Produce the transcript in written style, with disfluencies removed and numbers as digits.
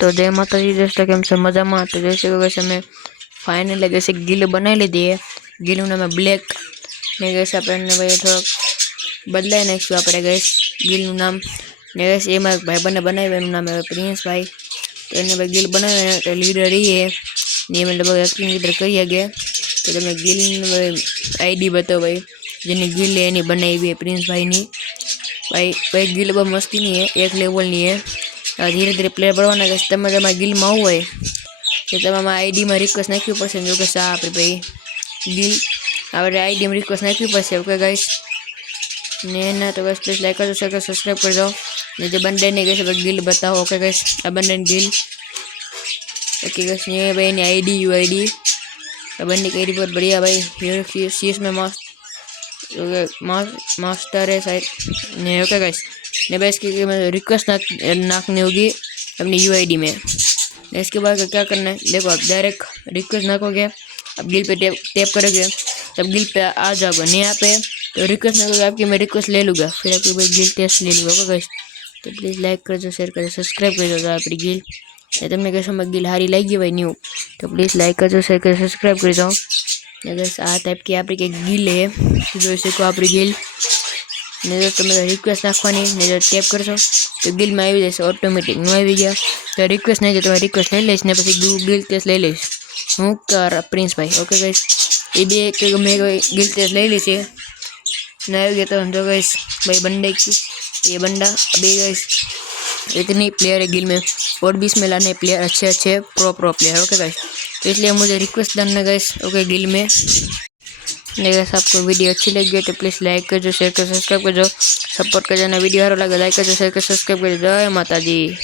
तो जय माता जी दोस्तों, केम से मजा में। तो जैसे वैसे मैं फाइनली जैसे गिल बनाई लीधी है। गिल नाम ब्लेक ने गैस अपने भाई थोड़ा बदलाई नाख्यु अपने गैस गिल नाम ने गैस ये मारा भाई बने बनाव्યું એનું નામ है प्रिंस भाई। तो એને भाई गिल बनाव्યું तो लीडर रही है ने मैं लगभग एक्टिंग लीडर करी गया। तो તમે गिल आईडी बताओ भाई જેની गिल है एनी बनावी है प्रिंस भाई नी। भाई गिल बहुत मस्ती नहीं है, एक लेवल नहीं है। धीरे धीरे प्लेयर बढ़वाना गए तब गिल में आવું હોય तो तब आईडी में रिक्वेस्ट नाखवी पड़े जो कि आप भाई गिल આપણે आईडी में रिक्वेस्ट नाखवी पड़े। ओके गाइस ने ना तो बस प्लीज लाइक कर दो, शेयर कर सब्सक्राइब कर दो। ने जो बंदे ने गए गिल बताओ। ओके गाइस आ बंदे गिल ओके गाइस ने भाई ने आईडी यूआईडी बंदे की बहुत बढ़िया भाई सीएस में मस्त मास्टर है शायद ने। ओके गाइस ने बस की रिक्वेस्ट नाखनी होगी अपनी यूआईडी में। इसके बाद क्या करना है देखो, आप डायरेक्ट रिक्वेस्ट नाखोगे, अब गिल पे टैप करोगे तब गिल पे आ जाओगे। नहीं यहाँ पे तो रिक्वेस्ट नाखोगे आपकी मैं रिक्वेस्ट ले लूँगा, फिर आपकी भाई गिल टेस्ट ले लूँगा। ओके गाइस तो प्लीज़ लाइक कर दो, शेयर कर दो, सब्सक्राइब कर दो। अपनी गिल तमने कहशो मैं गिल हारी लगी भाई न्यू तो प्लीज़ लाइक कर दो, शेयर कर सब्सक्राइब कर दो। अगर आ टाइप की आपकी एक गिल है तो जो सको अपनी गिल ने जो तुम रिक्वेस्ट नाखवानी ने जो टैप करशो तो गिल में आई जैसे ऑटोमेटिक नो आई गया। तो रिक्वेस्ट नहीं तो रिक्वेस्ट ले लईश ने पछी गिल टेस्ट ले लईश हूँ कर प्रिंस भाई। ओके गाइस ये भी एक मैं गिल टेस्ट ले ली है ना आई गया। तो जो गाइस भाई बंदे की ये बंदा अभी गाइस इतनी प्लेयर है गिल में और 20 में लाने प्लेयर अच्छे प्रो प्लेयर। ओके गाइस तो इसलिए मुझे रिक्वेस्ट करना गाइस। ओके गिल में गाइस आपको वीडियो अच्छी लगी है तो प्लीज़ लाइक कर दो, शेयर कर सब्सक्राइब कर दो, सपोर्ट कर जाना। वीडियो हर लगे लाइक कर दो, शेयर कर सब्सक्राइब कर दो। जय माता दी।